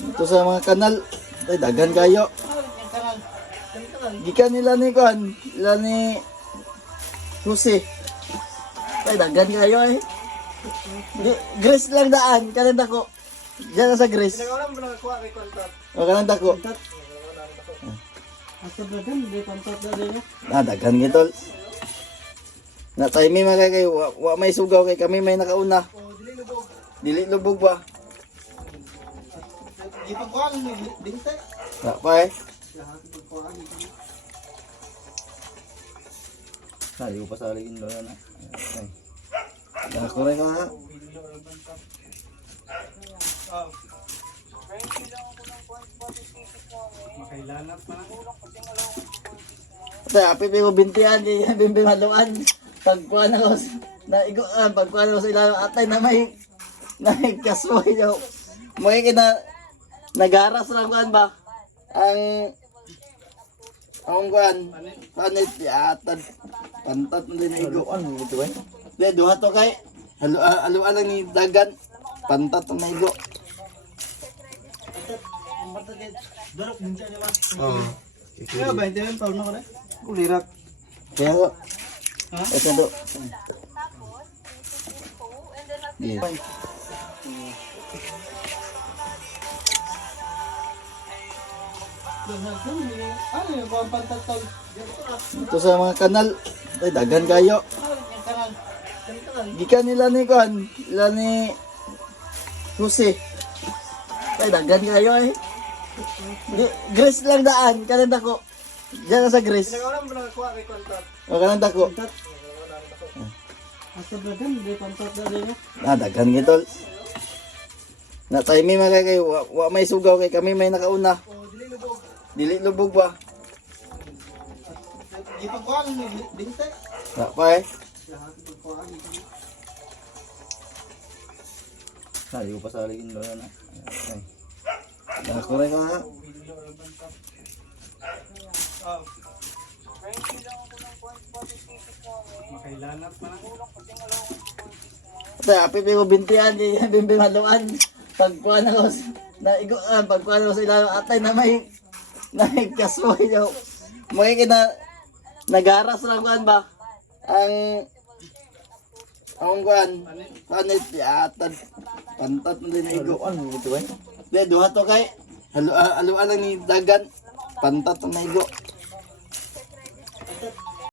Ito sa mga kanal. Ay, dagan kayo. Gikan nila ni Kuan. Nila ni Jose. Ay, dagan kayo eh. Grace lang daan. Kanan ako. Diyan sa Grace. O, kanan ako. Dagan gito. Na tayo may mga kayo. Wa may sugaw kay kami may nakauna. Dili lubog ba? Wala pa eh. Ayaw pa sa aligin doon na. Jangan korek ha. Tapi may bintian di bimbing haluan. Pagkuan ako na iguan pagkuan ako sa ilang atay na may kasway daw. Mo kina nagaras lang kuan ba? Ang kuan panit atad pantat na din iguan gitu eh. Di duha to kay haluan lang ni dagan pantat na igo. Dorok ninja ni mas. Oh. Kaya ba hindi pa na ko na? Kulirak. Kaya ko. Ha? Ito do. Yes. Ito sa mga kanal. Ay, dagan kayo. Gikan nila ni Kuan. Nila ni Jose. Ay, dagan kayo eh. Grace lang daan. Kanan ako. Diyan sa Grace. O, kanan ako. Dagan gito. Na tayo may mga kayo. Wa may sugaw kay kami may nakauna. Dili lubog ba? Wala pa eh. Ayaw pa sa aligin doon na. Jangan korek ha. Tapi may bintian di bimbing haluan. Pagkuan ako na iguan pagkuan ako sa ilang atay na may kasway daw. Mo kina nagaras lang kuan ba? Ang kuan panit atad pantat na din iguan gitu eh. Di duha to kay haluan lang ni dagan pantat na igo.